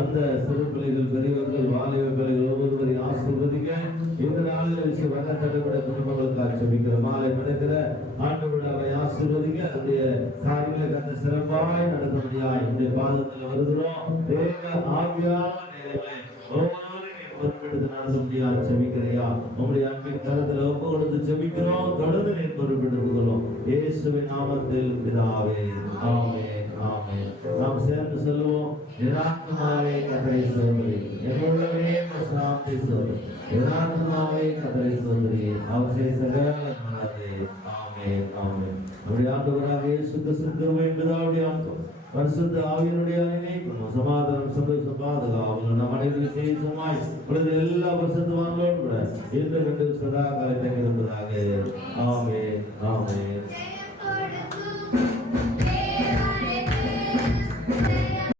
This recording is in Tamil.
அந்த சிறு பிள்ளைகள், பெரியவர்கள், வாலிப பிள்ளைகள் ஒவ்வொருவரை ஆசீர்வதிங்க. இந்த நாளில் வச்சு வர தடைபட குடும்பங்களுக்காக ஜெபிக்கிற மாலை மனிதர ஆண்டு விழாவை ஆசீர்வதிங்க. அதனுடைய காரியங்களை கண்ட சிறப்பாய் நடத்தும்படியாய் இந்த பாதத்தில் வருகிறோம். தேவ ஆவியான நேரங்களை பொறுப்பெடுத்து நடத்த முடியாது ஜெபிக்கிறையா? உங்களுடைய அன்பின் கருத்தில் ஒப்பு கொடுத்து ஜெபிக்கிறோம். தொடர்ந்து நீ பொறுப்பெடுத்துக் கொள்ளும். இயேசுவின் நாமத்தில் பிதாவே, ஆமென், ஆமென். நாம் சேர்ந்து சொல்லுவோம். யதார்த்தமாவே கர்த்தரை ஸ்தோத்திரி, என்னுள்ளவே சாந்தி ஸ்தோத்திரி. யதார்த்தமாவே கர்த்தரை ஸ்தோத்திரி, அவரை சகல மனதே. ஆமென், ஆமென். நம்முடைய ஆண்டவராக இயேசு கிறிஸ்து கிருபை பிதாவுடைய ஆண்டவர் பரிசுத்த ஆவியினுடைய இணைப்பு சமாதானம் சந்தோஷம் பாதுகாவல் நம் அனைவரும் விசேஷமாய் எல்லா பரிசுத்தவான்களோடு கூட இந்த சதா காலத்தை இருப்பதாக. ஆமென்.